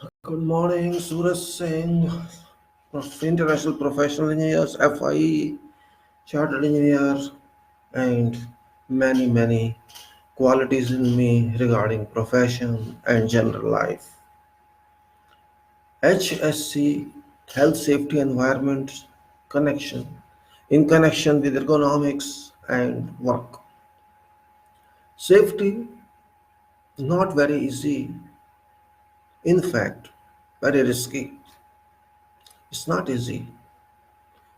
Good morning, Suraj Singh, International Professional Engineers, FIE, Chartered Engineer, and many qualities in me regarding profession and general life. HSC, Health, Safety, Environment, Connection, in connection with ergonomics and work. Safety, not very easy, in fact, very risky. It's not easy.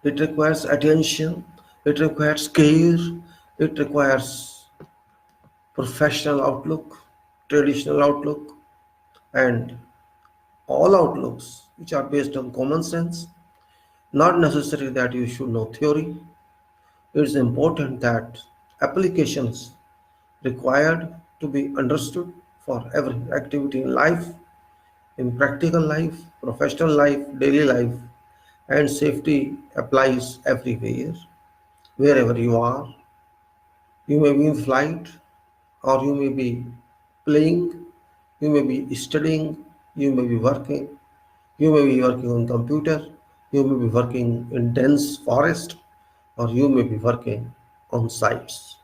It requires attention, it requires care, it requires professional outlook, traditional outlook, and all outlooks which are based on common sense. Not necessary that you should know theory. It's important that applications required to be understood for every activity in life, in practical life, professional life, daily life, and safety applies everywhere, wherever you are. You may be in flight, or you may be playing, you may be studying, you may be working, you may be working on computer, you may be working in dense forest, or you may be working on sites.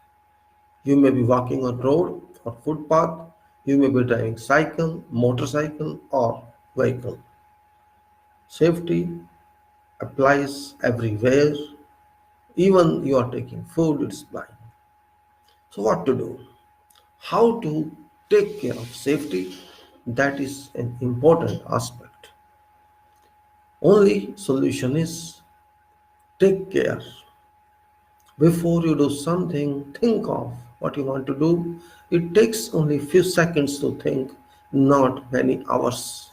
You may be walking on road or footpath, you may be driving cycle, motorcycle, or vehicle. Safety applies everywhere. Even you are taking food, it's blind. So what to do? How to take care of safety, that is an important aspect. Only solution is take care. Before you do something, think of what you want to do. It takes only few seconds to think, not many hours.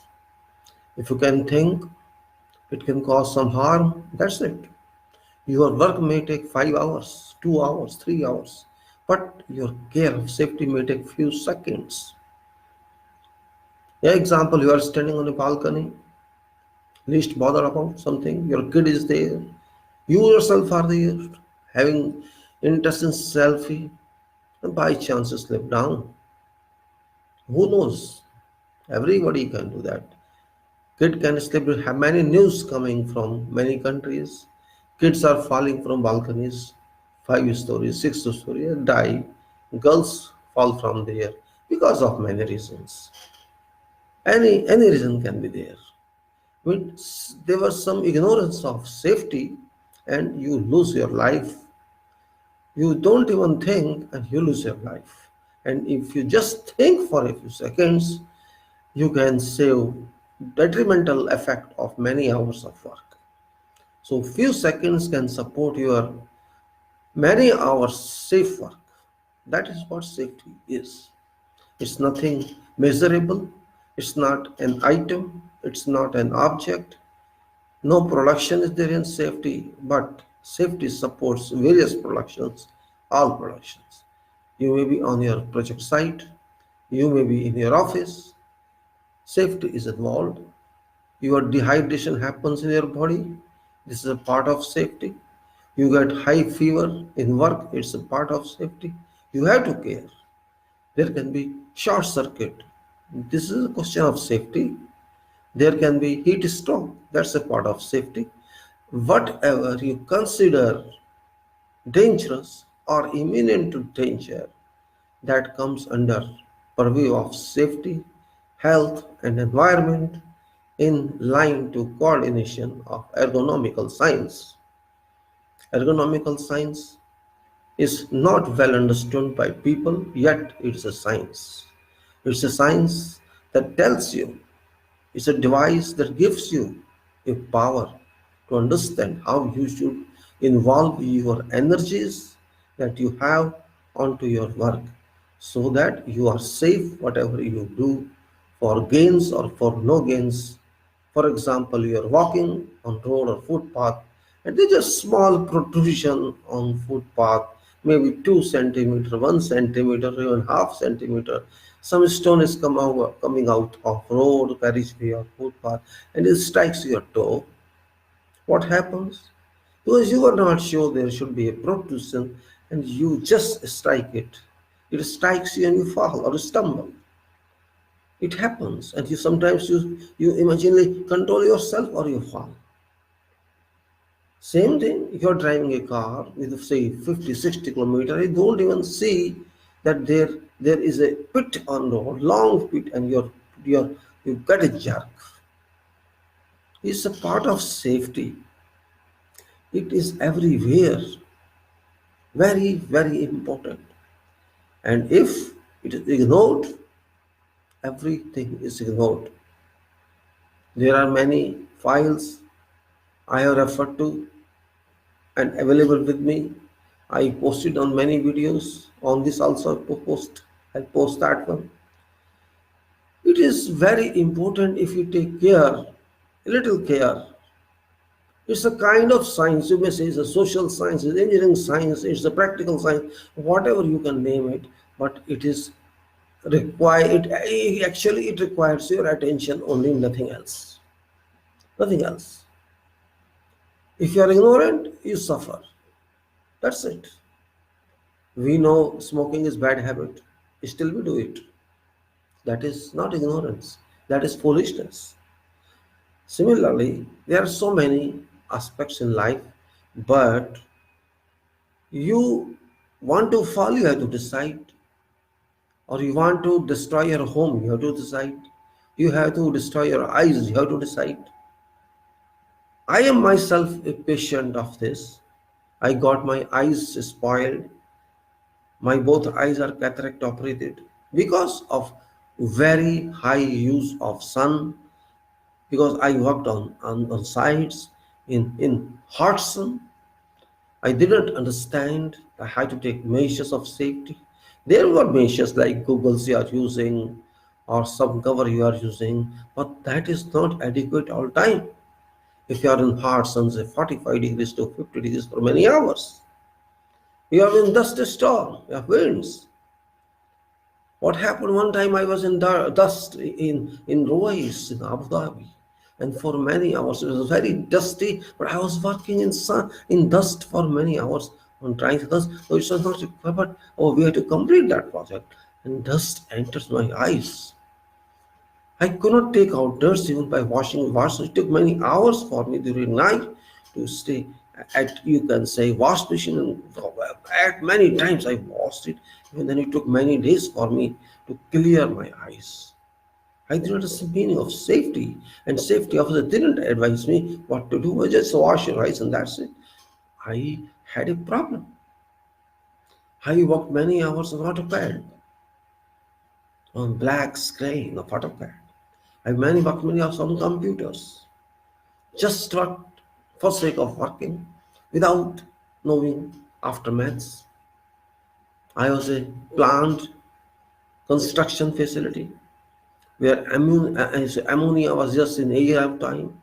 If you can think, it can cause some harm, that's it. Your work may take 5 hours, 2 hours, 3 hours, but your care of safety may take few seconds. Example, you are standing on a balcony, least bother about something, your kid is there, you yourself are there, having interest in selfie, and by chance you slip down. Who knows? Everybody can do that. Kid can slip. We have many news coming from many countries. Kids are falling from balconies, 5 stories, 6 stories, and die. Girls fall from there because of many reasons. Any reason can be there. When there was some ignorance of safety and you lose your life. You don't even think and you lose your life. And if you just think for a few seconds, you can save detrimental effect of many hours of work. So few seconds can support your many hours safe work. That is what safety is. It's nothing measurable. It's not an item. It's not an object. No production is there in safety, but safety supports various productions, all productions. You may be on your project site, you may be in your office, safety is involved. Your dehydration happens in your body, this is a part of safety. You get high fever in work, it's a part of safety. You have to care. There can be short circuit. This is a question of safety. There can be heat stroke, that's a part of safety. Whatever you consider dangerous or imminent to danger, that comes under purview of safety, health, and environment in line to coordination of ergonomical science. Ergonomical science is not well understood by people, yet it's a science. It's a science that tells you, it's a device that gives you a power to understand how you should involve your energies that you have onto your work so that you are safe whatever you do for gains or for no gains. For example, you are walking on road or footpath and there's a small protrusion on footpath, maybe 2 centimeter, 1 centimeter, even half centimeter. Some stone is coming out of road, carriageway or footpath and it strikes your toe. What happens? Because you are not sure there should be a protrusion and you just strike it. It strikes you and you fall or stumble. It happens, and you imaginally control yourself or you fall. Same thing, if you're driving a car with say 50, 60 kilometers, you don't even see that there is a pit on road, long pit, and you get a jerk. It's a part of safety. It is everywhere. Very, very important. And if it is ignored, everything is ignored. There are many files I have referred to and available with me. I posted on many videos. On this also I post that one. It is very important if you take care, a little care. It's a kind of science. You may say it's a social science, it's engineering science, it's a practical science, whatever you can name it. But it is require it actually it requires your attention only, nothing else. Nothing else. If you are ignorant, you suffer. That's it. We know smoking is bad habit. Still we do it. That is not ignorance. That is foolishness. Similarly, there are so many aspects in life, but you want to fall, you have to decide. Or you want to destroy your home, you have to decide. You have to destroy your eyes, you have to decide. I am myself a patient of this. I got my eyes spoiled. My both eyes are cataract operated because of very high use of sun, because I worked on sites in hot sun. I didn't understand. I had to take measures of safety. There were measures like goggles you are using or some cover you are using, but that is not adequate all time. If you are in hot sun, say 45 degrees to 50 degrees for many hours, you are in dust storm, you have winds. What happened one time, I was in dust in Ruwais in Abu Dhabi, and for many hours it was very dusty. But I was working in sun in dust for many hours on trying to dust. So it was not required, but oh, we had to complete that project, and dust enters my eyes. I could not take out dust even by washing water. So it took many hours for me during night to stay at, you can say, wash machine, and at many times I washed it. And then it took many days for me to clear my eyes. I didn't understand the meaning of safety, and safety officer didn't advise me what to do. I just wash your eyes and that's it. I had a problem. I worked many hours on AutoCAD, on black screen of AutoCAD. I worked many hours on computers. Just worked for sake of working without knowing aftermaths. I was a plant construction facility where ammonia was just in air time,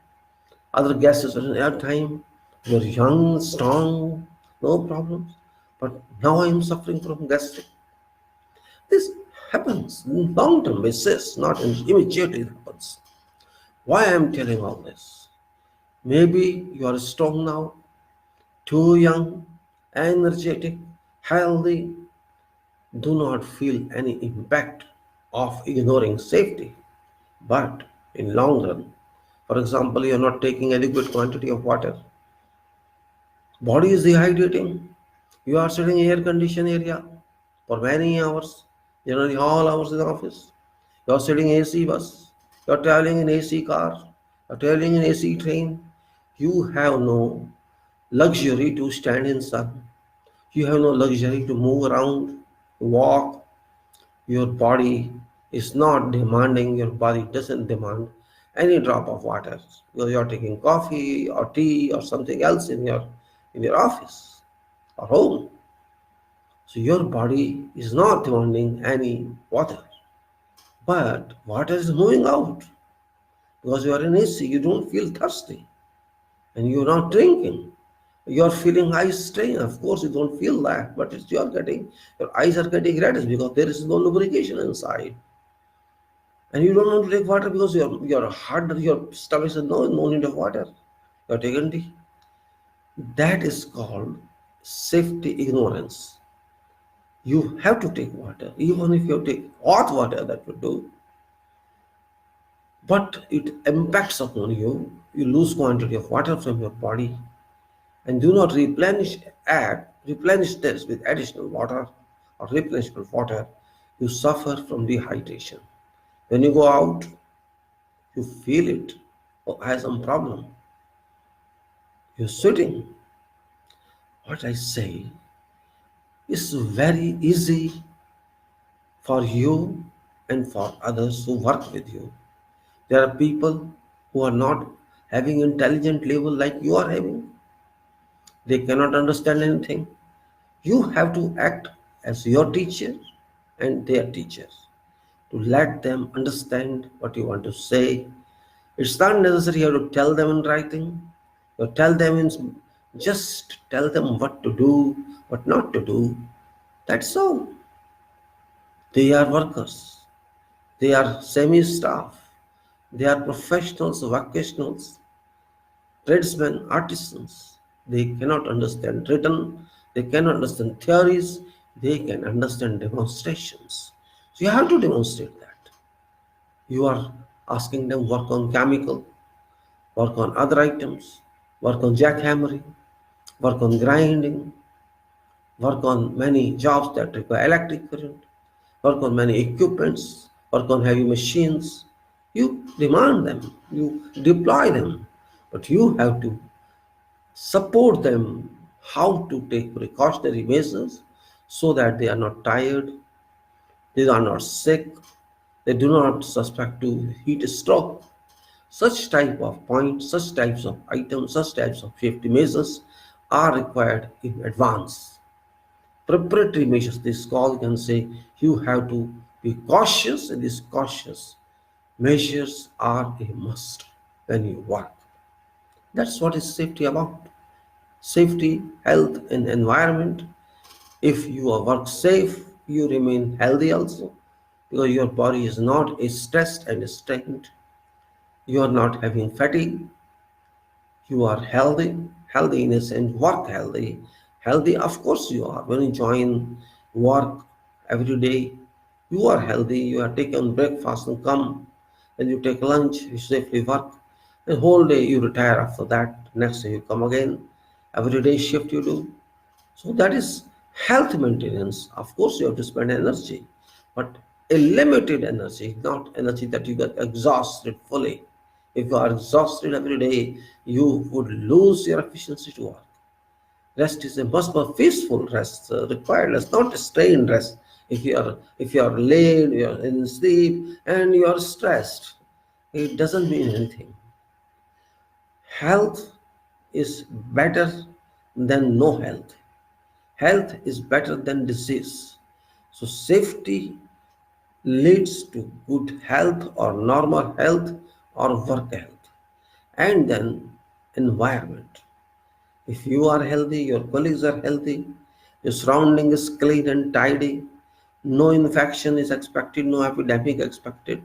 other gases were in air time. We were young, strong, no problems. But now I am suffering from gastric. This happens in long term basis, not immediately it happens. Why I am telling all this? Maybe you are strong now, too young, energetic, healthy, do not feel any impact of ignoring safety. But in long run, for example, you are not taking adequate quantity of water, body is dehydrating, you are sitting in air conditioned area for many hours, generally all hours in the office, you are sitting in AC bus, you are traveling in AC car, you are traveling in AC train, you have no luxury to stand in sun, you have no luxury to move around, walk. Your body is not demanding, your body doesn't demand any drop of water because you're taking coffee or tea or something else in your office or home. So your body is not demanding any water. But water is moving out because you are in AC, you don't feel thirsty and you're not drinking. You're feeling eye strain. Of course, you don't feel that, but your eyes are getting reddish because there is no lubrication inside. And you don't want to take water because your heart, your stomach says no need of water. You're taking tea. That is called safety ignorance. You have to take water, even if you take hot water, that will do. but it impacts upon you. You lose quantity of water from your body and do not replenish this with additional water or replenishable water. You suffer from dehydration. When you go out, you feel it or has some problem. You're sweating. What I say is very easy for you and for others who work with you. There are people who are not having intelligent level like you are having. They cannot understand anything. You have to act as your teacher and their teachers to let them understand what you want to say. It's not necessary you have to tell them in writing. You tell them in just tell them what to do, what not to do. That's all. They are workers. They are semi-staff. They are professionals, vocationals, tradesmen, artisans. They cannot understand written, they cannot understand theories, they can understand demonstrations. So you have to demonstrate that. You are asking them work on chemical, work on other items, work on jackhammering, work on grinding, work on many jobs that require electric current, work on many equipments, work on heavy machines. You demand them, you deploy them, but you have to support them how to take precautionary measures so that they are not tired, they are not sick, they do not suspect to heat stroke. Such type of points, such types of items, such types of safety measures are required in advance. Preparatory measures, this call can say you have to be cautious, and these cautious measures are a must when you work. That's what is safety about. Safety, health, and environment. If you are work safe, you remain healthy also because your body is not stressed and strained. You are not having fatigue. You are healthy, healthy in a sense, work healthy. Healthy, of course, you are. When you join work every day, you are healthy. You are taking breakfast and come, then you take lunch, you safely work. The whole day you retire after that. Next day you come again. Every day shift you do. So that is health maintenance. Of course, you have to spend energy, but a limited energy, not energy that you get exhausted fully. If you are exhausted every day, you would lose your efficiency to work. Rest is a much more peaceful rest required. It's not a strained rest. If you are late, you are in sleep, and you are stressed, it doesn't mean anything. Health is better than no health. Health is better than disease. So safety leads to good health or normal health or work health. And then environment. If you are healthy, your colleagues are healthy, your surrounding is clean and tidy, no infection is expected, no epidemic expected,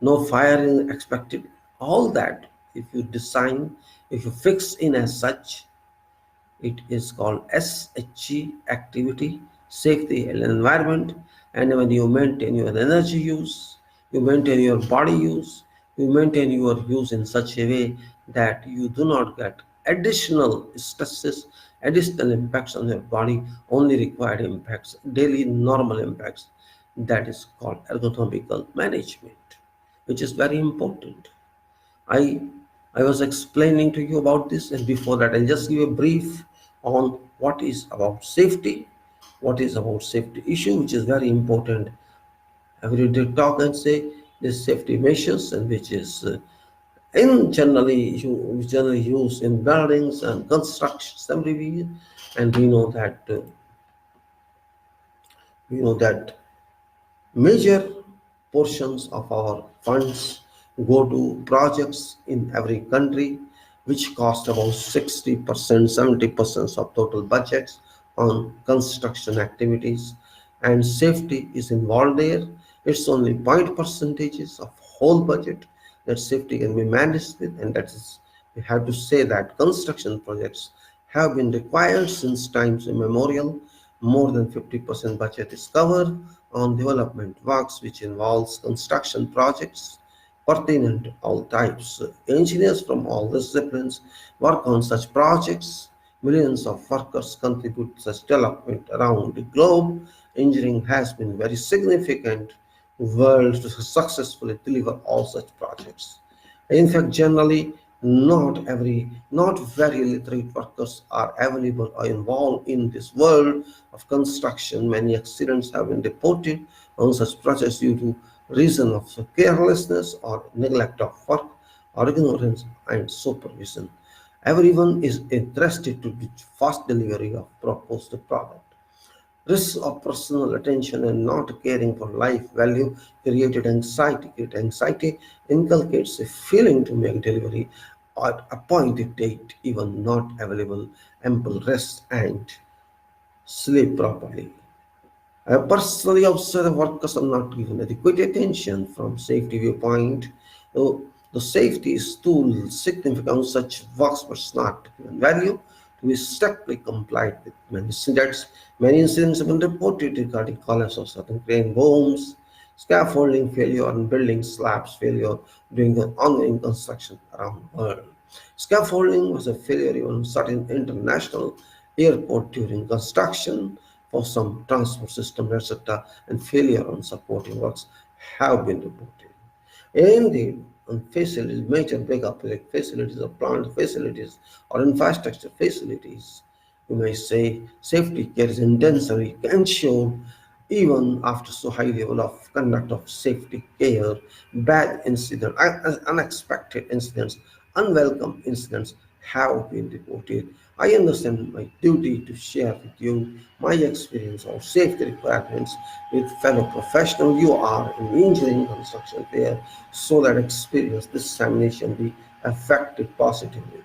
no fire is expected. All that, if you design, if you fix in as such, it is called SHE activity, safety and environment. And when you maintain your energy use, you maintain your body use, you maintain your use in such a way that you do not get additional stresses, additional impacts on your body, only required impacts, daily normal impacts. That is called ergonomical management, which is very important. I I was explaining to you about this, and before that, I'll just give a brief on what is about safety, what is about safety issue, which is very important. Every day talk and say this safety measures, and which is in generally used in buildings and construction everywhere, and we know that major portions of our funds go to projects in every country, which cost about 60%, 70% of total budgets on construction activities, and safety is involved there. It's only point percentages of whole budget that safety can be managed with, and that is, we have to say that construction projects have been required since times immemorial. More than 50% budget is covered on development works, which involves construction projects pertinent to all types. Engineers from all disciplines work on such projects. Millions of workers contribute to such development around the globe. Engineering has been very significant world to successfully deliver all such projects. In fact, generally, not very literate workers are available or involved in this world of construction. Many accidents have been reported on such projects due to reason of carelessness or neglect of work or ignorance and supervision. Everyone is interested to the fast delivery of proposed product. Risks of personal attention and not caring for life value created anxiety. Anxiety inculcates a feeling to make delivery at appointed date, even not available ample rest and sleep properly. I personally observe workers are not given adequate attention from safety viewpoint. Though the safety is too significant, such works was not given value to be strictly complied with. Many incidents have been reported regarding collapse of certain crane booms, scaffolding failure, and building slabs failure during the ongoing construction around the world. Scaffolding was a failure even in certain international airport during construction for some transport system, etc., and failure on supporting works have been reported. Indeed, on facilities, major mega project facilities or plant facilities or infrastructure facilities, you may say safety care is intensely ensured even after so high level of conduct of safety care. Bad incidents, unexpected incidents, unwelcome incidents have been reported. I understand my duty to share with you my experience of safety requirements with fellow professionals. You are in engineering construction there, so that experience dissemination be affected positively.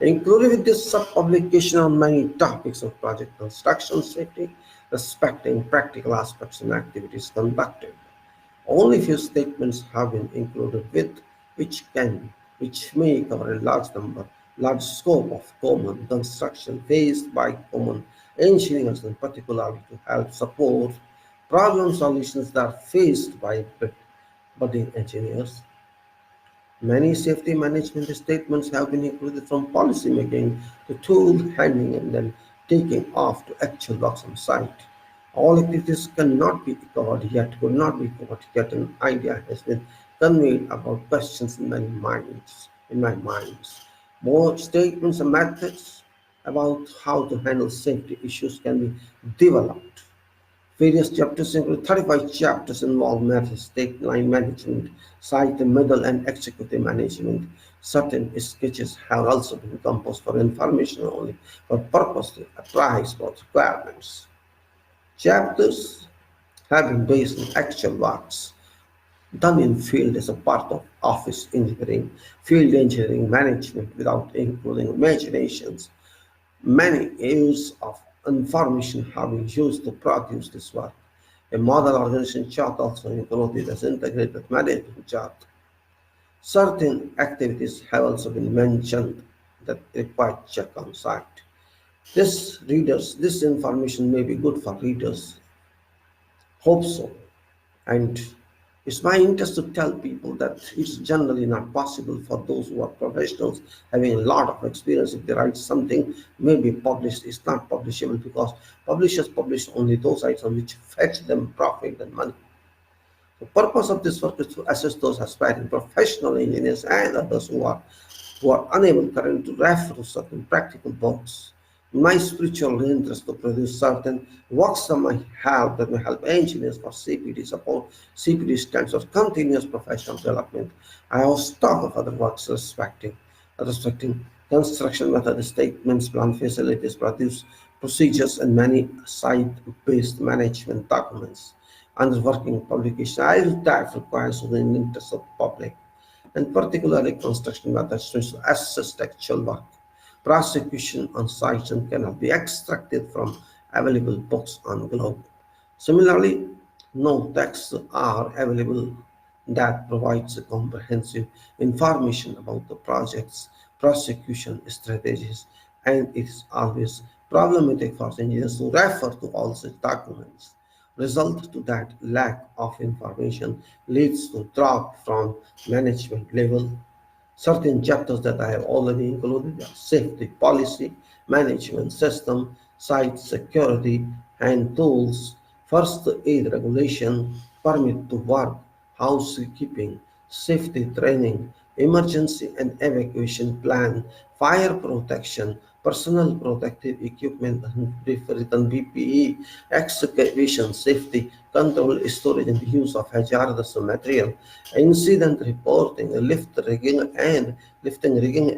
Included with this sub-publication on many topics of project construction safety, respecting practical aspects and activities conducted. Only few statements have been included with which may cover a large scope of common construction faced by common engineers, and particularly to help support problem solutions that are faced by budding engineers. Many safety management statements have been included from policy making to tool handling and then taking off to actual works on site. All activities cannot be covered yet, could not be covered yet. An idea has been conveyed about questions in many minds, in my minds. More statements and methods about how to handle safety issues can be developed. Various chapters include 35 chapters involve matters, state line management, site, middle, and executive management. Certain sketches have also been composed for information only, for purpose to apply both requirements. Chapters have been based on actual works done in field as a part of office engineering, field engineering management without including imaginations. Many years of information have been used to produce this work. A model organization chart also included as integrated management chart. Certain activities have also been mentioned that require check on site. This information may be good for readers. Hope so. And it's my interest to tell people that it's generally not possible for those who are professionals having a lot of experience. If they write something, may be published, it's not publishable because publishers publish only those items which fetch them profit and money. The purpose of this work is to assist those aspiring professional engineers and others who are unable currently to refer to certain practical books. My spiritual interest to produce certain works that may help engineers for CPD support. CPD stands for continuous professional development. I have stock of other works respecting construction method statements, plan facilities, produce procedures, and many site-based management documents. Under working publication, I will type requires within the interest of public and particularly construction methods to assess actual work. Prosecution on sites and cannot be extracted from available books on globe. Similarly, no texts are available that provides comprehensive information about the project's prosecution strategies, and it is always problematic for engineers to refer to all such documents. Result to that lack of information leads to drop from management level. Certain chapters that I have already included are safety policy, management system, site security, and tools, first aid regulation, permit to work, housekeeping, safety training, emergency and evacuation plan, fire protection, personal protective equipment and written BPE, excavation safety, control, storage and use of hazardous material, incident reporting, lifting, rigging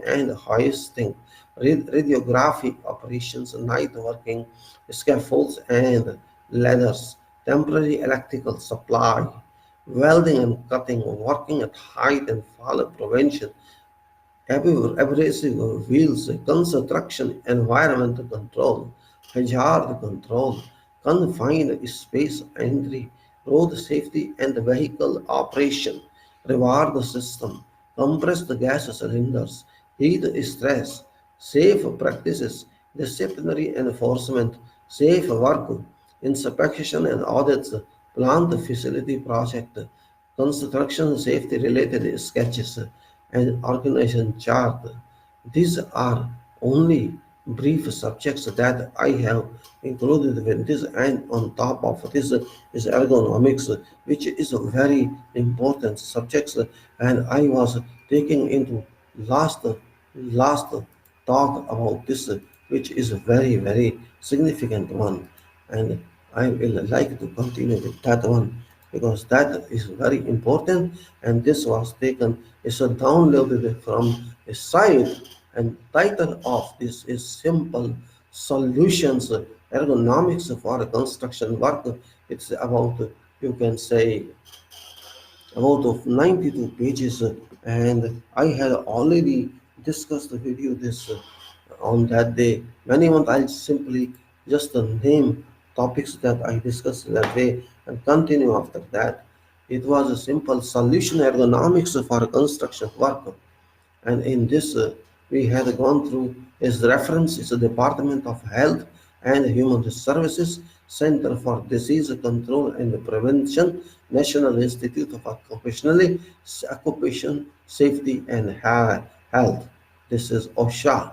and hoisting, radiography operations, night working, scaffolds and ladders, temporary electrical supply, welding and cutting, working at height and fall prevention, abrasive wheels, construction, environmental control, hazard control, confined space entry, road safety and vehicle operation, reward system, compressed gas cylinders, heat stress, safe practices, disciplinary enforcement, safe work, inspection and audits, plant facility project, construction safety related sketches, and organization chart. These are only brief subjects that I have included with this, and on top of this is ergonomics, which is a very important subject, and I was taking into last talk about this, which is a very significant one, and I will like to continue with that one because that is very important, and this was taken is downloaded from a site, and title of this is simple solutions ergonomics for construction work. It's about, you can say, about of 92 pages, and I had already discussed the video this on that day. Many months I'll simply just name topics that I discussed that day and continue after that. It was a simple solution ergonomics for construction work, and in this we had gone through his reference is the Department of Health and Human Services, Center for Disease Control and Prevention, National Institute of Occupation Safety and Health. This is OSHA.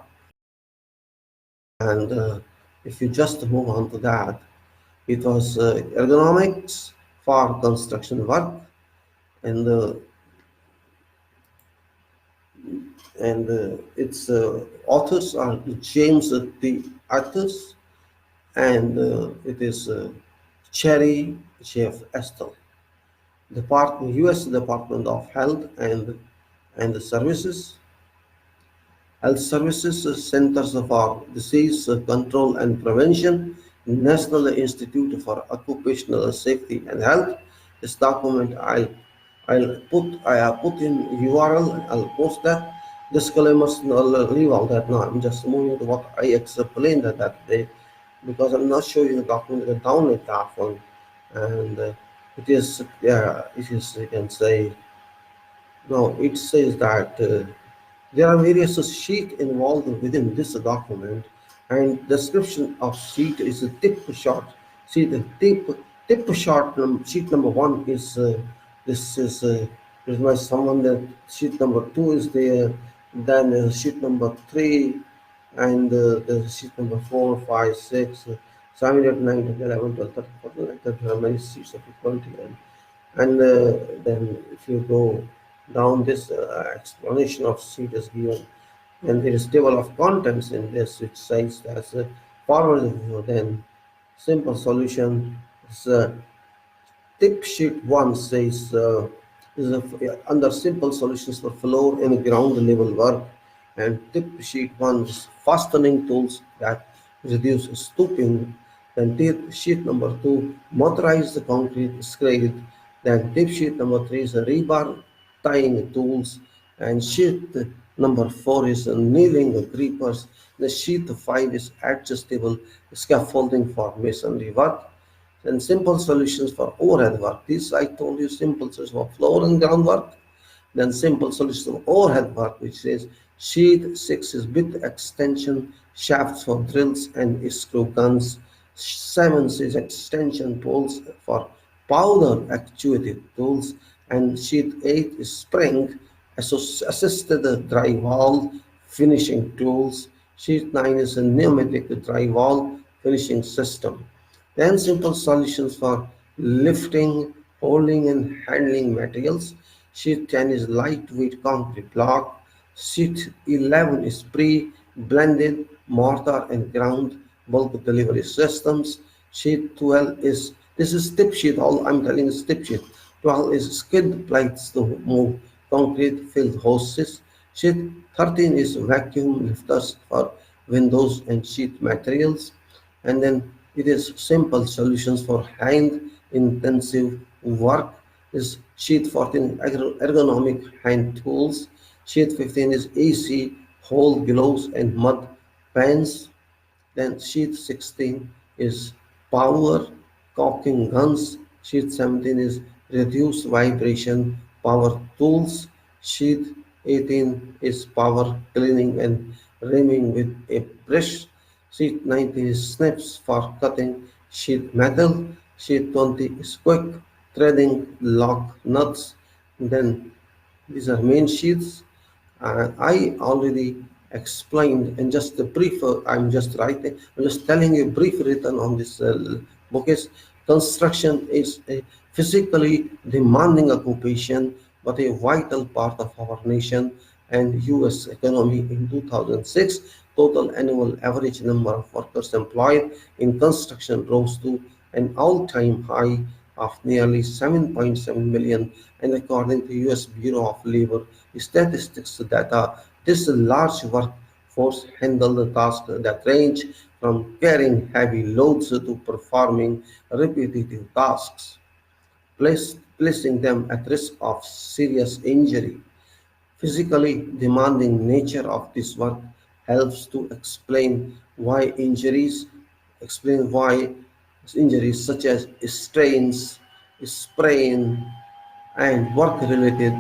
And if you just move on to that, it was ergonomics for construction work, and its authors are James T. Arthurs, and it is Cherry Jeff Estel. U.S. Department of Health and the Services, Health Services Centers for Disease Control and Prevention, National Institute for Occupational Safety and Health. This document I have put in URL. I'll post that. Disclaimers. No, I'll leave all that now. I'm just moving to what I explained that day because I'm not showing the document. You can download that one, and it is, yeah, it is, you can say, no, it says that there are various sheets involved within this document, and description of sheet is a tip short. See the tip short sheet number one is this is by someone, that sheet number two is there, then sheet number three, and the sheet number 4, 5, 6, 7, 8, 9, 10, 11, 12, 13, 14, like that. There are many sheets of equality, and then if you go down, this explanation of sheet is given, and there is table of contents in this which says as forward review, then simple solution is tip sheet 1 says under simple solutions for floor and ground level work, and tip sheet 1 is fastening tools that reduce stooping. Then tip sheet number 2 motorized concrete screed. Then tip sheet number 3 is rebar tying tools, and sheet number 4 is kneeling creepers. The sheet 5 is adjustable scaffolding for masonry work, and simple solutions for overhead work. This I told you, simple solutions for floor and ground work. Then simple solutions for overhead work, which says sheet 6 is bit extension shafts for drills and screw guns. 7 is extension poles for powder actuated tools, and sheet 8 is spring assisted dry valve finishing tools. Sheet 9 is a pneumatic dry valve finishing system. Then simple solutions for lifting, holding and handling materials. Sheet 10 is lightweight concrete block. Sheet 11 is pre-blended mortar and ground bulk delivery systems. Sheet 12 is, this is tip sheet, all I'm telling is tip sheet. 12 is skid plates to move concrete filled hoses. Sheet 13 is vacuum lifters for windows and sheet materials. And then it is simple solutions for hand intensive work is sheet 14 ergonomic hand tools. Sheet 15 is AC hole gloves and mud pans. Then sheet 16 is power caulking guns. Sheet 17 is reduced vibration power tools. Sheet 18 is power cleaning and rimming with a brush. Sheet 19 is snips for cutting sheet metal. Sheet 20 is quick threading lock nuts. Then these are main sheets. I already explained and just the brief, I'm just writing, I'm just telling you brief written on this book is construction is a physically demanding occupation but a vital part of our nation and US economy. In 2006, total annual average number of workers employed in construction rose to an all-time high of nearly 7.7 million, and according to US Bureau of Labor statistics data, this large workforce handle the tasks that range from carrying heavy loads to performing repetitive tasks, placing them at risk of serious injury. Physically demanding nature of this work helps to explain why injuries such as strains, sprain, and work-related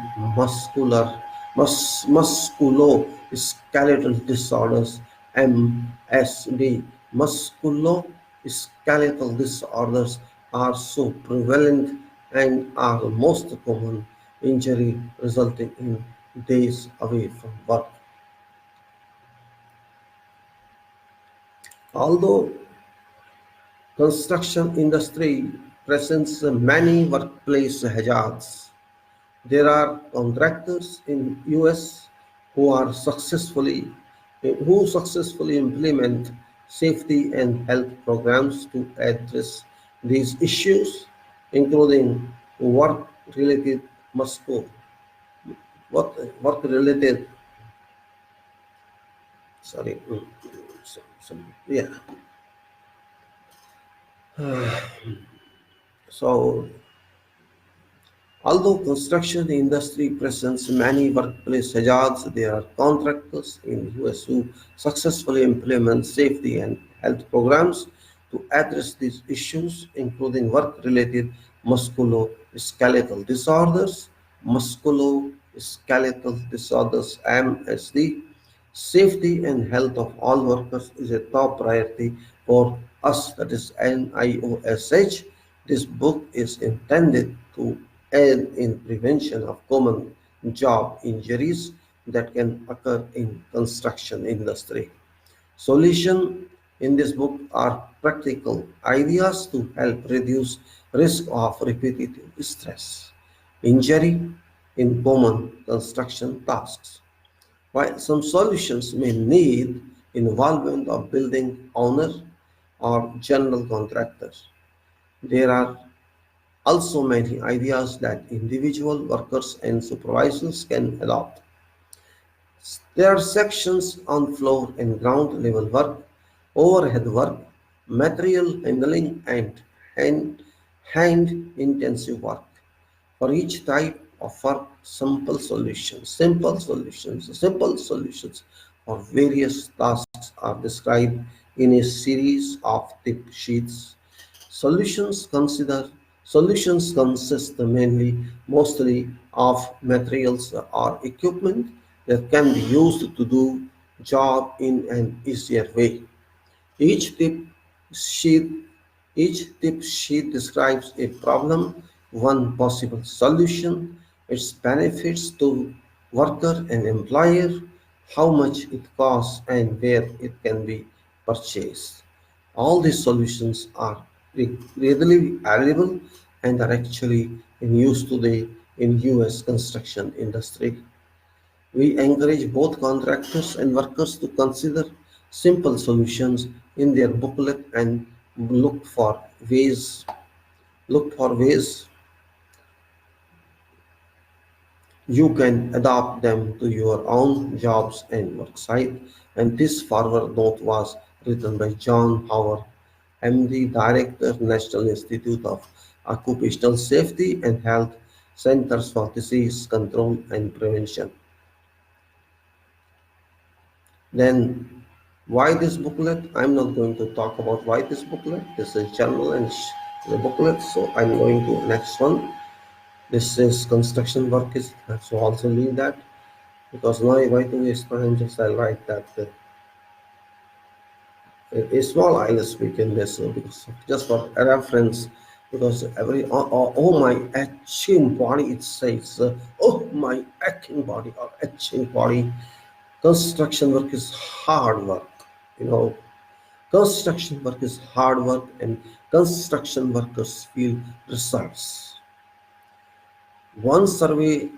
musculoskeletal disorders (MSD). Musculoskeletal disorders are so prevalent and are the most common injury resulting in days away from work. Although construction industry presents many workplace hazards, there are contractors in US who are successfully implement safety and health programs to address these issues, including work-related muscle, work-related, sorry, yeah. So although construction industry presents many workplace hazards, there are contractors in US who successfully implement safety and health programs to address these issues, including work-related musculoskeletal disorders, MSD. Safety and health of all workers is a top priority for us, that is NIOSH. This book is intended to aid in prevention of common job injuries that can occur in construction industry. Solution in this book are practical ideas to help reduce risk of repetitive stress, injury in common construction tasks. While some solutions may need involvement of building owner or general contractors, there are also many ideas that individual workers and supervisors can adopt. There are sections on floor and ground level work, overhead work, material handling, and hand intensive work. For each type of work, simple solutions for various tasks are described in a series of tip sheets. Solutions consider Solutions consist mostly of materials or equipment that can be used to do job in an easier way. Each tip sheet Each tip sheet describes a problem, one possible solution, its benefits to worker and employer, how much it costs, and where it can be purchased. All these solutions are readily available and are actually in use today in US construction industry. We encourage both contractors and workers to consider simple solutions in their booklet and look for ways look for ways you can adapt them to your own jobs and work site. And this forward note was written by John Howard, MD, Director, National Institute of Occupational Safety and Health, Centers for Disease Control and Prevention. Then, why this booklet? I'm not going to talk about why this booklet. This is journal and the booklet. So I'm going to next one. This is construction work is. So also leave that because now why to waste time? Just I'll write that a small I'll speak in this because just for a reference. Because every oh my aching body it says oh my aching body or aching body. Construction work is hard work. You know, construction work is hard work and construction workers feel results. In one survey,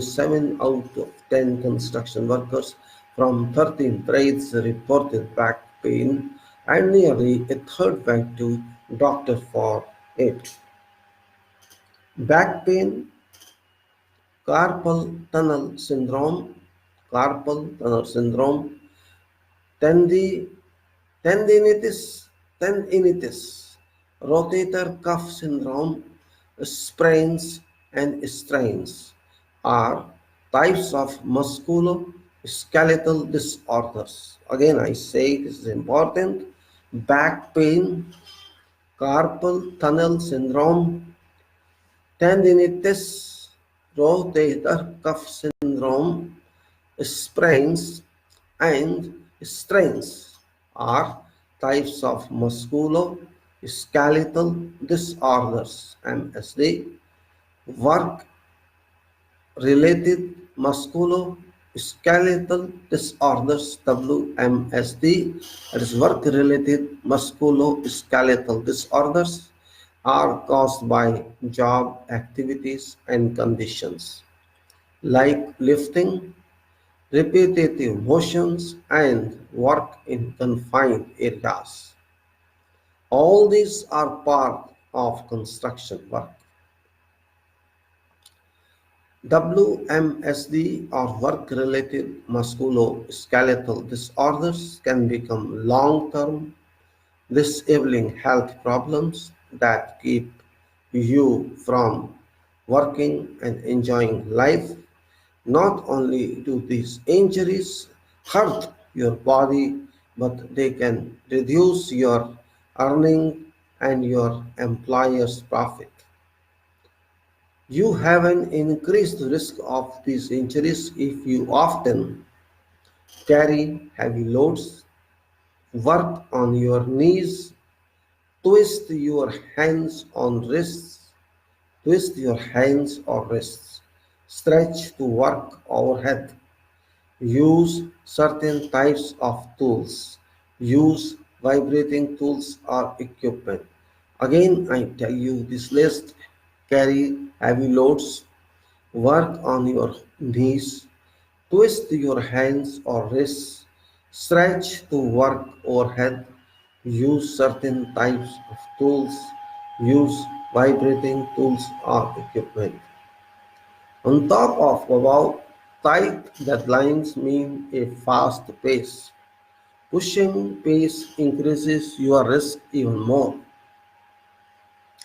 7 out of 10 construction workers from 13 trades reported back pain and nearly a third went to doctor for it. Back pain, carpal tunnel syndrome, carpal tunnel syndrome, tendi tendinitis, tendinitis, rotator cuff syndrome, sprains and strains are types of musculoskeletal disorders. Again, I say this is important. Back pain, carpal tunnel syndrome, tendinitis, rotator cuff syndrome, sprains and strains are types of musculoskeletal disorders MSD, work related musculoskeletal disorders WMSD, that is work related musculoskeletal disorders are caused by job activities and conditions like lifting, repetitive motions, and work in confined areas. All these are part of construction work. WMSD or work-related musculoskeletal disorders can become long-term, disabling health problems that keep you from working and enjoying life. Not only do these injuries hurt your body, but they can reduce your earning and your employer's profit. You have an increased risk of these injuries if you often carry heavy loads, work on your knees, twist your hands on wrists, twist your hands or wrists, stretch to work overhead, use certain types of tools, use vibrating tools or equipment. Again, I tell you this list: carry heavy loads, work on your knees, twist your hands or wrists, stretch to work overhead, use certain types of tools, use vibrating tools or equipment. On top of above, tight deadlines mean a fast pace. Pushing pace increases your risk even more.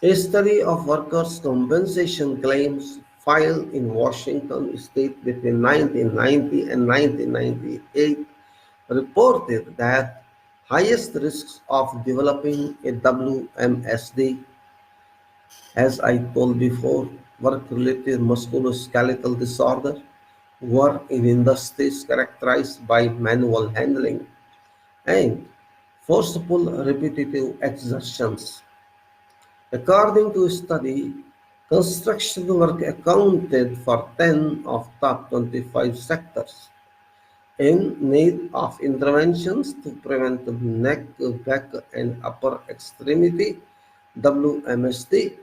A study of workers' compensation claims filed in Washington state between 1990 and 1998 reported that highest risks of developing a WMSD, as I told before, work-related musculoskeletal disorder, were in industries characterized by manual handling and forceful repetitive exertions. According to a study, construction work accounted for 10 of top 25 sectors in need of interventions to prevent neck, back, and upper extremity WMSD.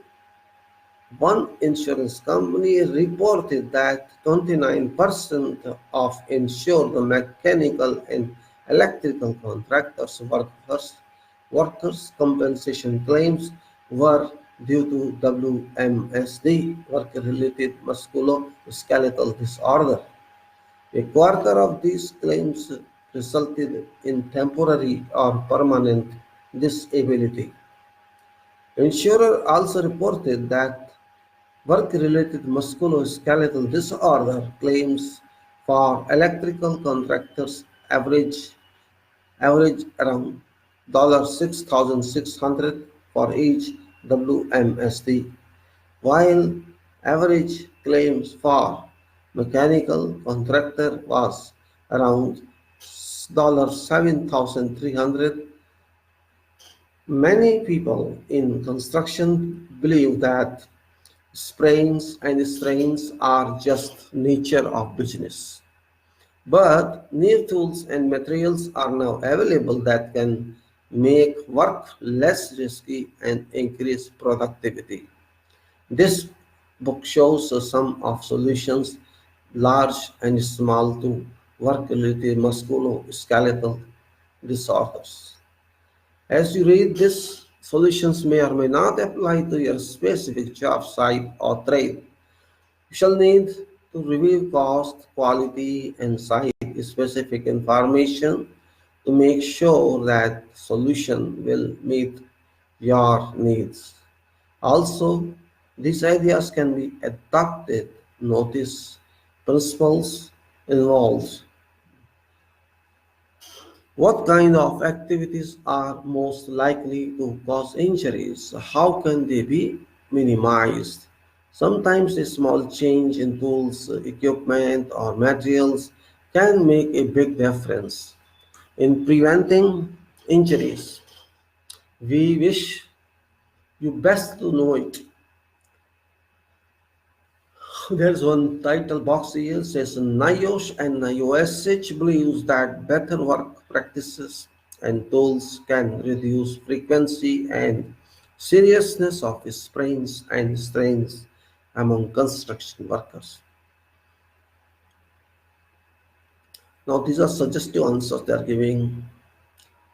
One insurance company reported that 29% of insured mechanical and electrical contractors workers' compensation claims were due to WMSD, work-related musculoskeletal disorder. A quarter of these claims resulted in temporary or permanent disability. Insurer also reported that work-related musculoskeletal disorder claims for electrical contractors average around $6,600 for each WMSD, while average claims for mechanical contractor was around $7,300. Many people in construction believe that sprains and strains are just nature of business. But new tools and materials are now available that can make work less risky and increase productivity. This book shows some of solutions, large and small, to work-related musculoskeletal disorders. As you read, these solutions may or may not apply to your specific job site or trade. You shall need to review cost, quality, and site-specific information to make sure that solution will meet your needs. Also, these ideas can be adopted. Notice principles involved. What kind of activities are most likely to cause injuries? How can they be minimized? Sometimes a small change in tools, equipment, or materials can make a big difference in preventing injuries. We wish you best to know it. There's one title box here says NIOSH and NIOSH believes that better work practices and tools can reduce frequency and seriousness of sprains and strains among construction workers. Now these are suggestive answers they are giving.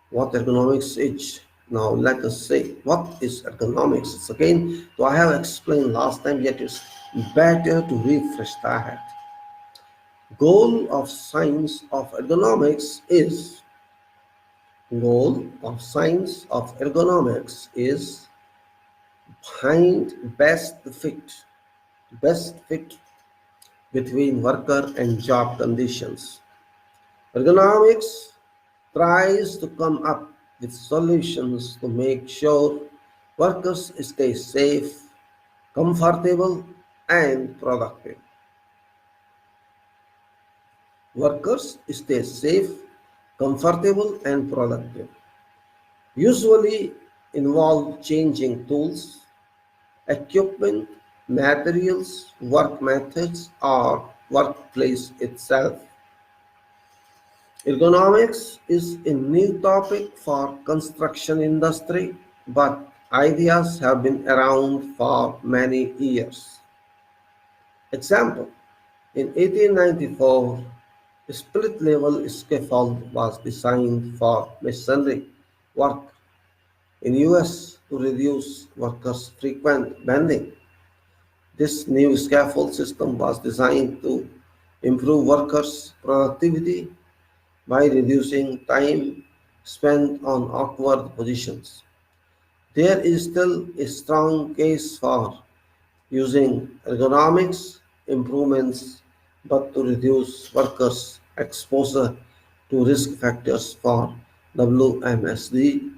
What ergonomics is. Now let us say what is ergonomics. It's again, so I have explained last time, yet it's better to refresh that. Goal of science of ergonomics is find best fit between worker and job conditions. Ergonomics tries to come up with solutions to make sure workers stay safe, comfortable, and productive. Workers stay safe, comfortable, and productive. Usually involve changing tools, equipment, materials, work methods, or workplace itself. Ergonomics is a new topic for construction industry, but ideas have been around for many years. Example, in 1894, a split-level scaffold was designed for masonry work in US to reduce workers' frequent bending. This new scaffold system was designed to improve workers' productivity by reducing time spent on awkward positions. There is still a strong case for using ergonomics improvements, but to reduce workers' exposure to risk factors for WMSD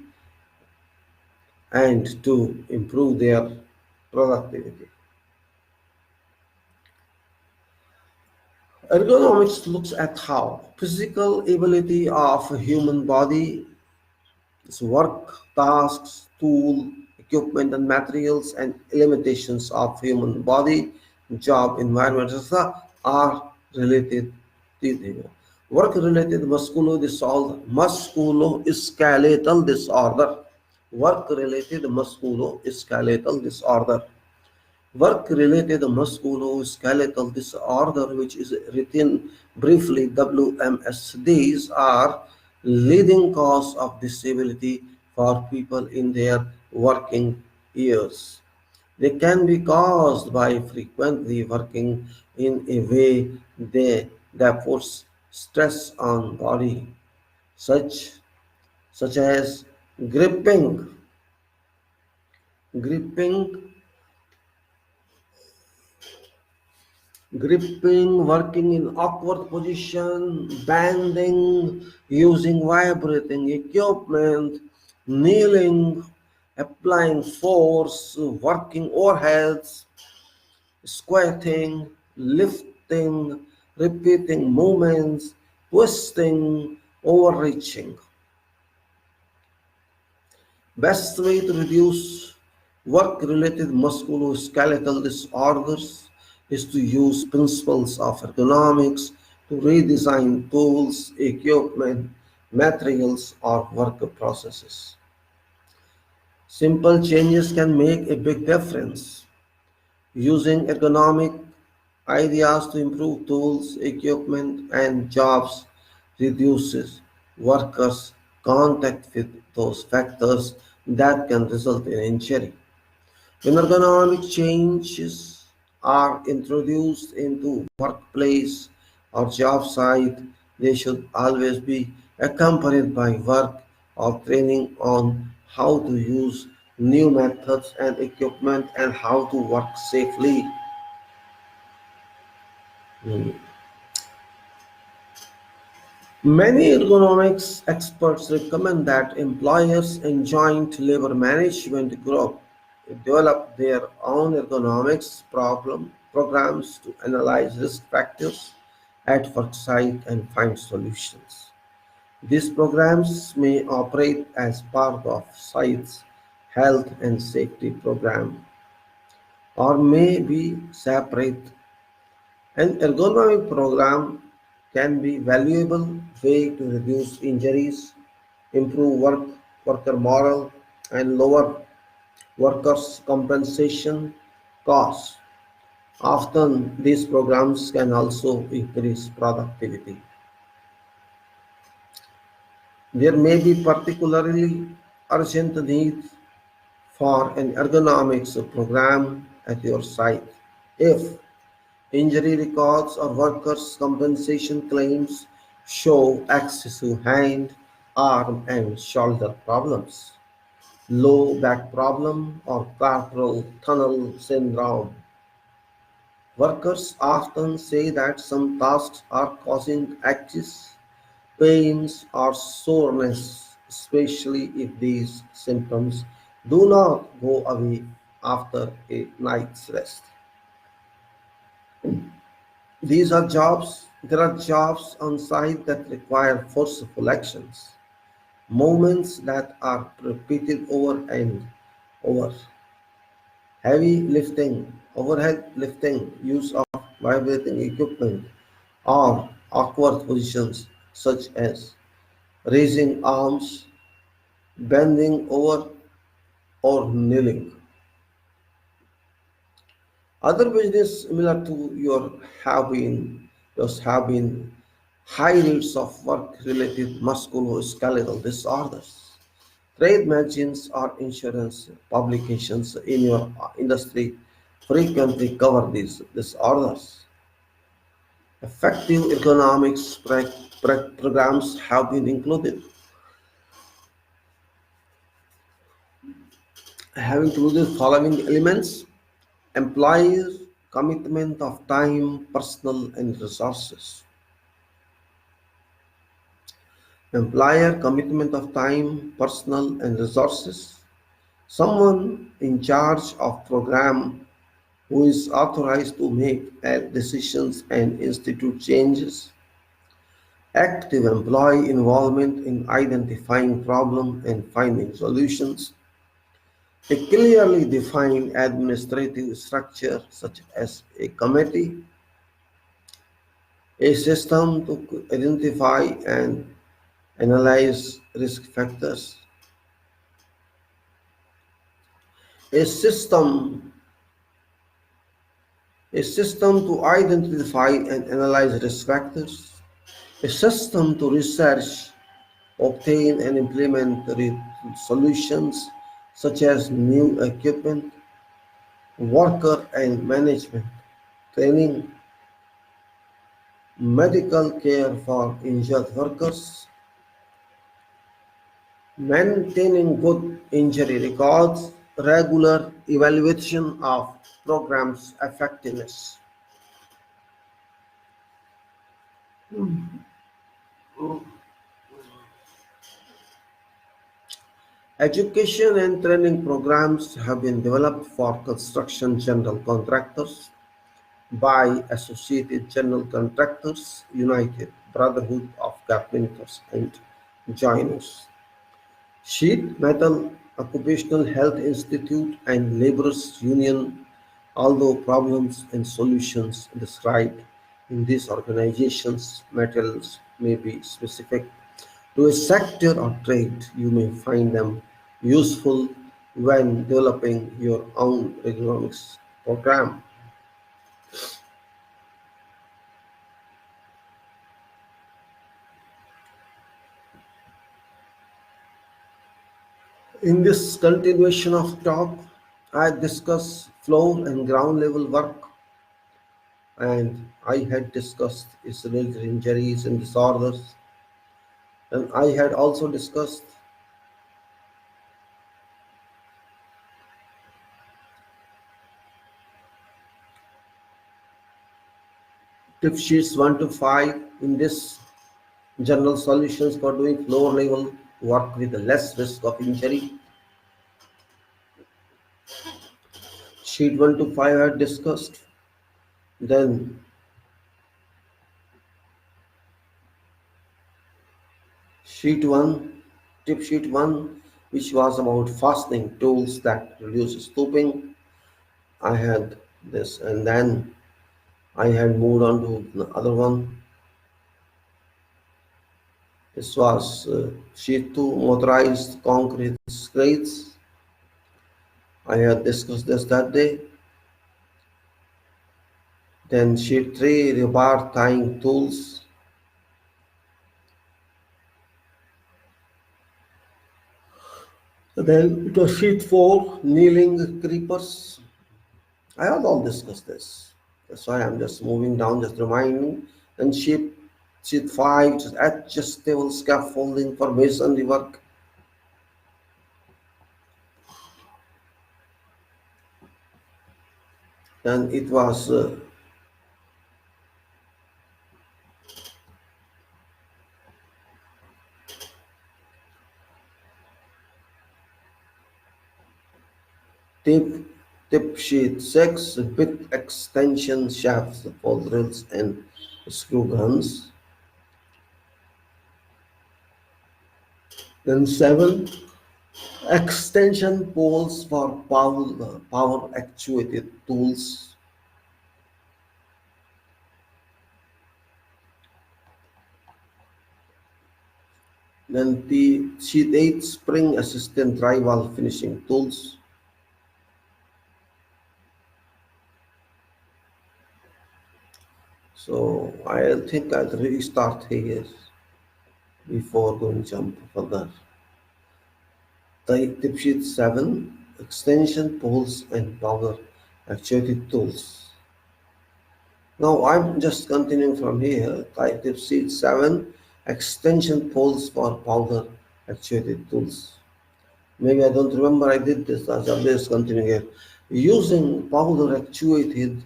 and to improve their productivity. Ergonomics looks at how physical ability of a human body Its work, tasks, tool, equipment and materials and limitations of human body, job environment, etc. are related to the work-related musculoskeletal disorder. Work-related musculoskeletal disorder. Work-related musculoskeletal disorder, which is written briefly WMSDs, are leading cause of disability for people in their working years. They can be caused by frequently working in a way that puts stress on body, such such as gripping, gripping gripping, working in awkward position, bending, using vibrating equipment, kneeling, applying force, working overheads, squatting, lifting, repeating movements, twisting, overreaching. Best way to reduce work-related musculoskeletal disorders is to use principles of ergonomics to redesign tools, equipment, materials, or work processes. Simple changes can make a big difference. Using ergonomic ideas to improve tools, equipment, and jobs reduces workers' contact with those factors that can result in injury. When ergonomic changes are introduced into workplace or job site, they should always be accompanied by work or training on how to use new methods and equipment and how to work safely. Mm. Many ergonomics experts recommend that employers and joint labor management group develop their own programs to analyze risk factors at work site and find solutions. These programs may operate as part of site's health and safety program or may be separate. An ergonomic program can be valuable way to reduce injuries, improve worker morale, and lower workers' compensation costs. Often, these programs can also increase productivity. There may be particularly urgent need for an ergonomics program at your site. If injury records or workers' compensation claims show excessive hand, arm, and shoulder problems, low back problem, or carpal tunnel syndrome. Workers often say that some tasks are causing aches, pains, or soreness, especially if these symptoms do not go away after a night's rest. There are jobs on site that require forceful actions, movements that are repeated over and over, heavy lifting, overhead lifting, use of vibrating equipment, or awkward positions such as raising arms, bending over, or kneeling. Other business similar to yours have been high rates of work-related musculoskeletal disorders. Trade magazines or insurance publications in your industry frequently cover these disorders. Effective programs have included following elements: employees, commitment of time, personal and resources. Employer commitment of time, personal and resources. Someone in charge of program who is authorized to make decisions and institute changes. active employee involvement in identifying problems and finding solutions, a clearly defined administrative structure such as a committee, a system to identify and analyze risk factors, a system a system to identify and analyze risk factors, a system to research, obtain and implement solutions such as new equipment, worker and management, training, medical care for injured workers, maintaining good injury records, regular evaluation of programs' effectiveness. Education and training programs have been developed for construction general contractors by Associated General Contractors United Brotherhood of Carpenters and Joiners, Sheet Metal Occupational Health Institute and Laborers Union, although problems and solutions described in these organizations' materials may be specific to a sector or trade, you may find them useful when developing your own ergonomics program. In this continuation of talk, I discuss floor and ground level work, and I had discussed its related injuries and disorders, and I had also discussed tip sheets 1 to 5 in this general solutions for doing floor level work with less risk of injury. Sheet 1 to 5 I had discussed. Then sheet 1, tip sheet 1, which was about fastening tools that reduce stooping. I had this, and then I had moved on to the other one. This was sheet 2, motorized concrete screeds. I had discussed this that day. Then sheet 3, rebar tying tools. Then it was sheet 4, kneeling creepers. I had all discussed this. That's why I'm just moving down, just reminding. And sheet 5, which is adjustable scaffolding for masonry work. Then it was tip, tip sheet 6, bit extension shafts for drills and screw guns. Then 7, extension poles for power actuated tools. Then the sheet 8, spring assisted drywall finishing tools. So I think I'll restart here before going jump further. Tip sheet 7, extension poles and power actuated tools. Now I'm just continuing from here. Tip sheet 7, extension poles for power actuated tools. Maybe I don't remember I did this. I'm just continuing here. Using powder actuated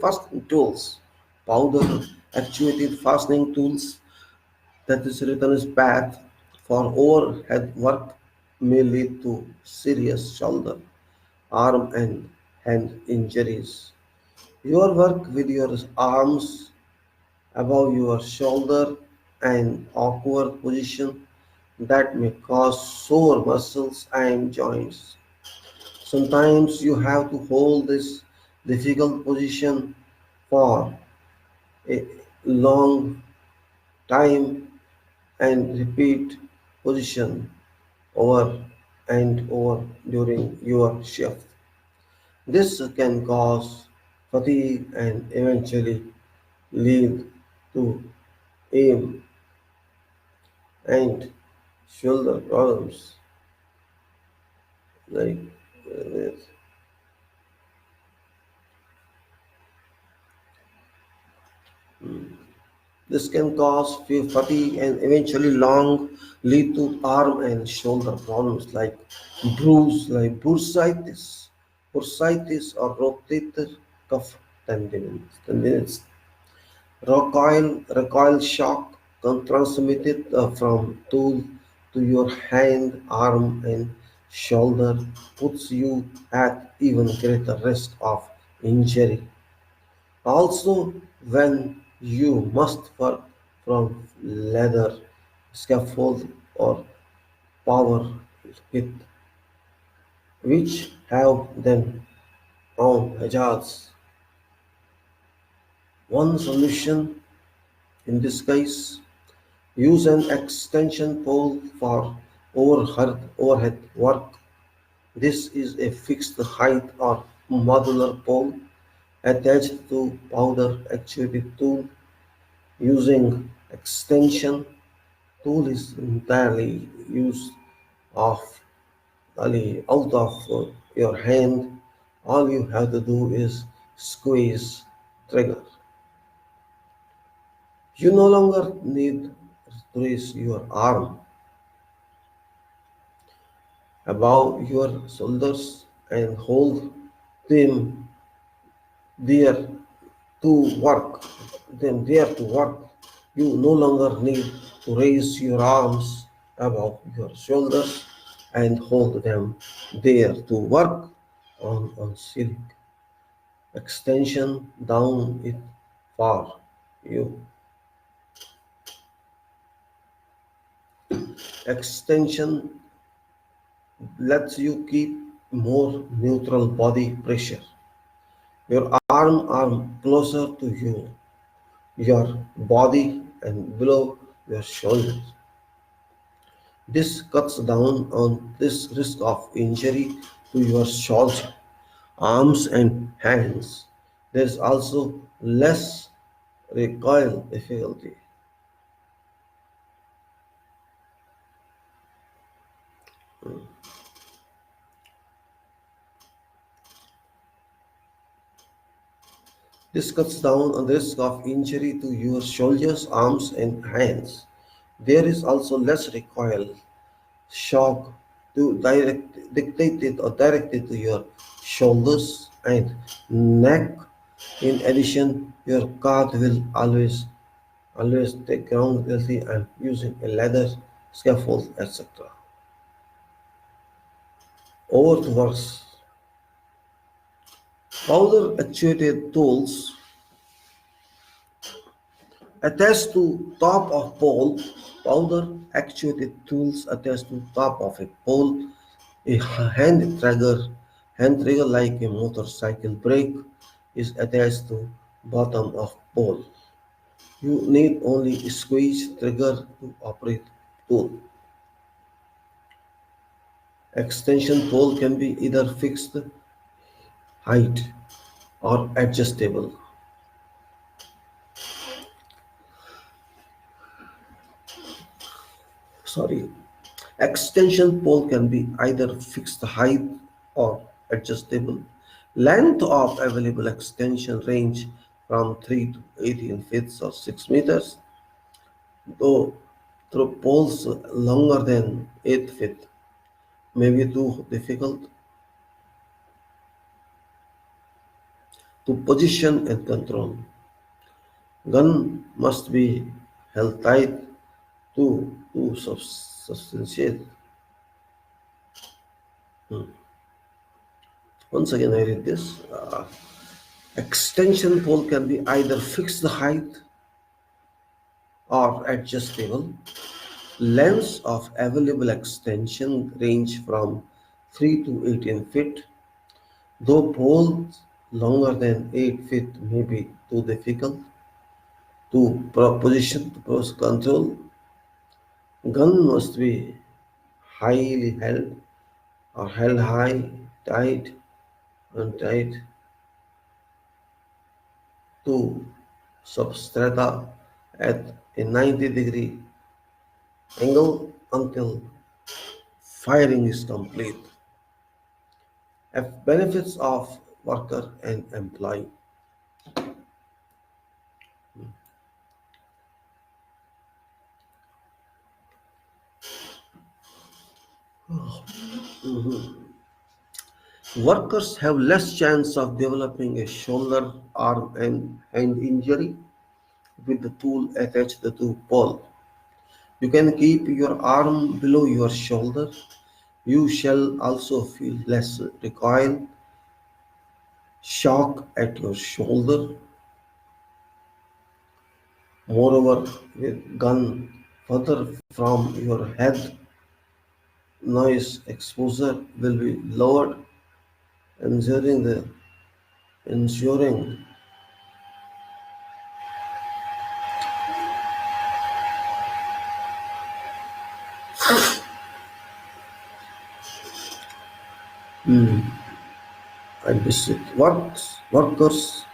fastening tools. Powder actuated fastening tools, that is written as path, for overhead work may lead to serious shoulder, arm and hand injuries. Your work with your arms above your shoulder an awkward position that may cause sore muscles and joints. Sometimes you have to hold this difficult position for a long time and repeat position over and over during your shift. This can cause fatigue and eventually lead to aim and shoulder problems like this. This can cause fatigue and eventually long lead to arm and shoulder problems like bursitis or rotator cuff tendinitis. Recoil shock transmitted from tool to your hand, arm, and shoulder puts you at even greater risk of injury. Also, when you must work from leather, scaffold, or power hit, which have them own hazards. One solution in this case: use an extension pole for overhead work. This is a fixed height or modular pole attached to powder actuated tool. Using extension tool is entirely used of out of your hand. All you have to do is squeeze trigger. You no longer need to raise your arm above your shoulders and hold them there to work. You no longer need to raise your arms above your shoulders and hold them there to work on ceiling. Extension down it for you. Extension lets you keep more neutral body pressure. Your arm are closer to you, your body and below your shoulders. This cuts down on this risk of injury to your shoulders, arms and hands. There is also less recoil difficulty. This cuts down on the risk of injury to your shoulders, arms, and hands. There is also less recoil shock directed to your shoulders and neck. In addition, your car will always take ground healthy and using a leather scaffold, etc. Over to works. Powder actuated tools attached to top of pole. Powder actuated tools attached to top of a pole. A hand trigger like a motorcycle brake is attached to bottom of pole. You need only squeeze trigger to operate tool. Extension pole can be either fixed height or adjustable. Sorry. Extension pole can be either fixed height or adjustable. Length of available extension range from 3 to 18 feet or 6 meters, though through poles longer than 8 feet may be too difficult to position and control. Gun must be held tight to substantiate. Once again, I read this. Extension pole can be either fixed height are adjustable. Lengths of available extension range from 3 to 18 feet, though poles longer than 8 feet may be too difficult to position to control. Gun must be highly held or held high, tight, and tight to substrata at a 90-degree angle until firing is complete. Benefits of worker and employee. Workers have less chance of developing a shoulder, arm, and hand injury with the tool attached to pole. You can keep your arm below your shoulder. You shall also feel less recoil, shock at your shoulder. Moreover, with gun further from your head, noise exposure will be lowered, ensuring the ensuring workers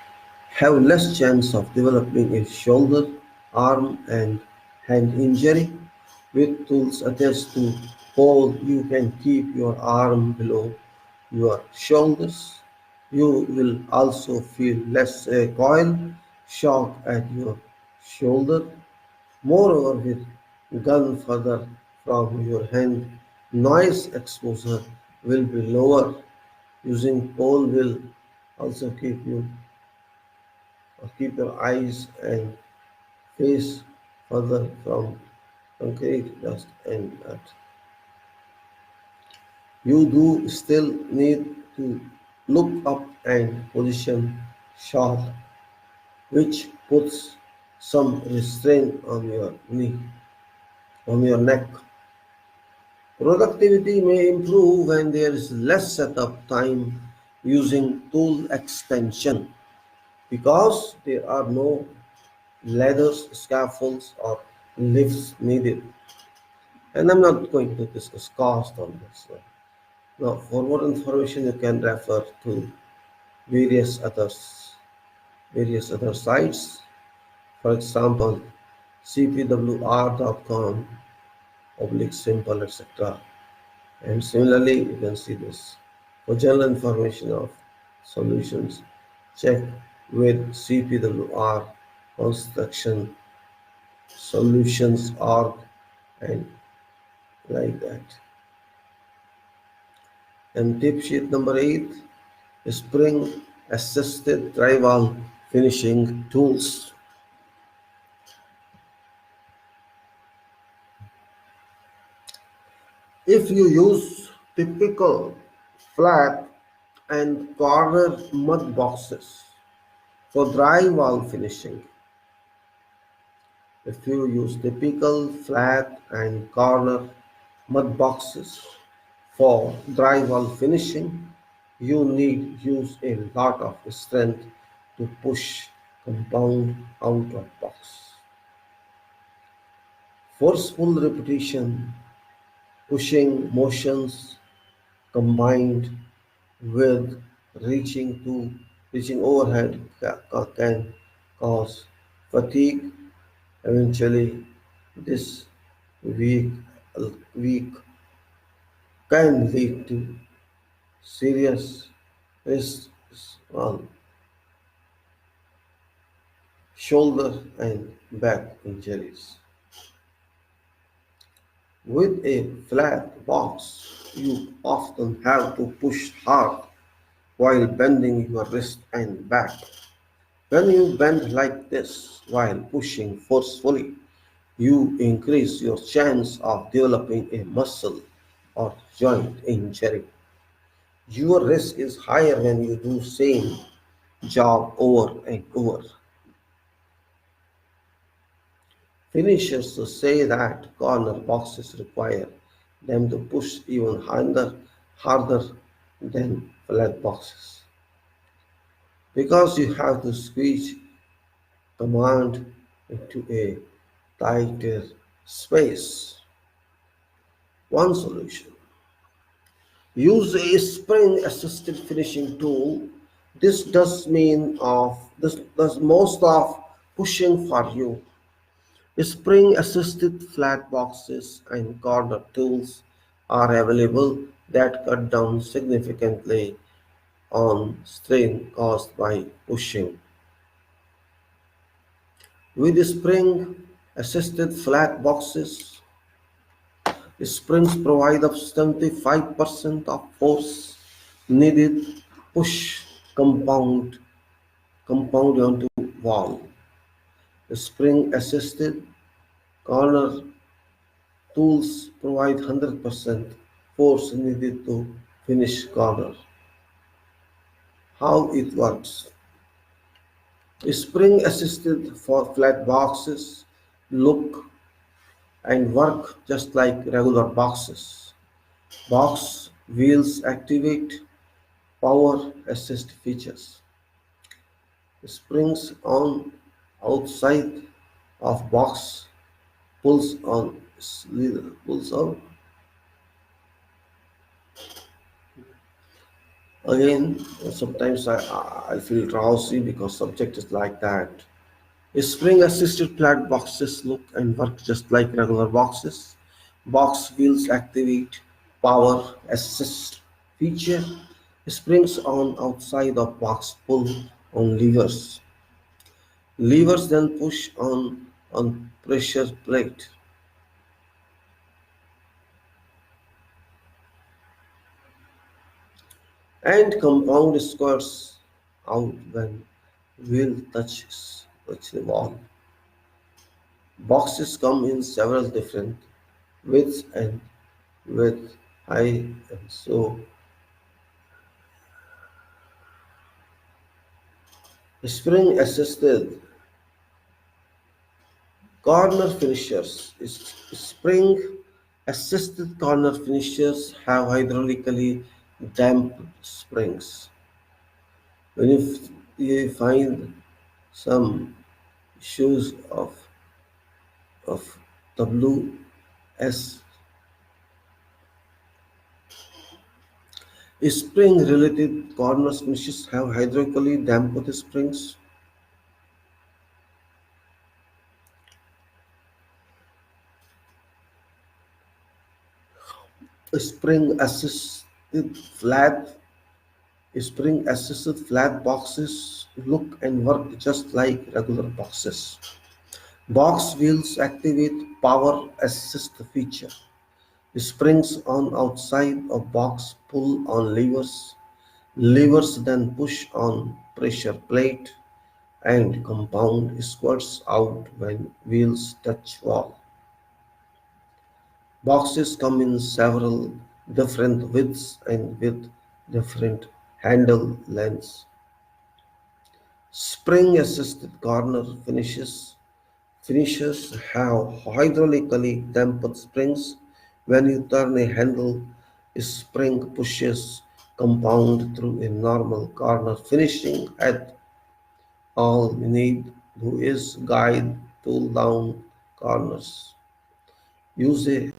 have less chance of developing a shoulder, arm, and hand injury. With tools attached to pole, you can keep your arm below your shoulders. You will also feel less recoil, shock at your shoulder. Moreover, with gun further from your hand, noise exposure will be lower. Using pole will also keep your eyes and face further from concrete, dust, and earth. You do still need to look up and position shot, which puts some restraint on your neck. Productivity may improve when there is less setup time using tool extension because there are no ladders, scaffolds, or lifts needed. And I'm not going to discuss cost on this. Now, for more information, you can refer to various others, various other sites. For example, cpwr.com, oblique simple, etc. And similarly, you can see this. For general information of solutions, check with CPWR construction solutions org and like that. And tip sheet number 8, spring assisted drywall finishing tools. If you use typical flat and corner mud boxes for drywall finishing, if you use typical flat and corner mud boxes for drywall finishing, you need use a lot of strength to push compound out of box. Forceful repetition, pushing motions combined with reaching overhead can cause fatigue. Eventually, this weak, weak can lead to serious wrist, well, shoulder, and back injuries. With a flat box, you often have to push hard while bending your wrist and back. When you bend like this while pushing forcefully, you increase your chance of developing a muscle or joint injury. Your risk is higher when you do same job over and over. Finishers say that corner boxes require them to push even harder than flat boxes because you have to squeeze command into a tighter space. One solution: use a spring assisted finishing tool. This does most of pushing for you. Spring assisted flat boxes and corner tools are available that cut down significantly on strain caused by pushing. With spring assisted flat boxes, springs provide up to 75% of force needed push compound compound onto wall. Spring assisted corner tools provide 100% force needed to finish corner. How it works: spring assisted for flat boxes look and work just like regular boxes. Box wheels activate power assist features. Springs on outside of box pulls on. Again, sometimes I feel drowsy because subject is like that. Spring assisted flat boxes look and work just like regular boxes. Box wheels activate power assist feature. Springs on outside of box pull on levers. Levers then push on pressure plate and compound squares out when wheel touch the wall. Boxes come in several different widths and width, high and so spring assisted corner finishers. Spring assisted corner finishers have hydraulically damped springs. When you find some issues of WS spring related corner finishes have hydraulically damped springs. Spring assisted flat Spring assisted flat boxes look and work just like regular boxes. Box wheels activate power assist feature. Springs on outside of box pull on levers. Levers then push on pressure plate and compound squirts out when wheels touch wall. Boxes come in several different widths and with different handle lengths. Spring assisted corner finishers have hydraulically damped springs. When you turn a handle, a spring pushes compound through a normal corner finishing at all you need to is guide tool down corners. Use a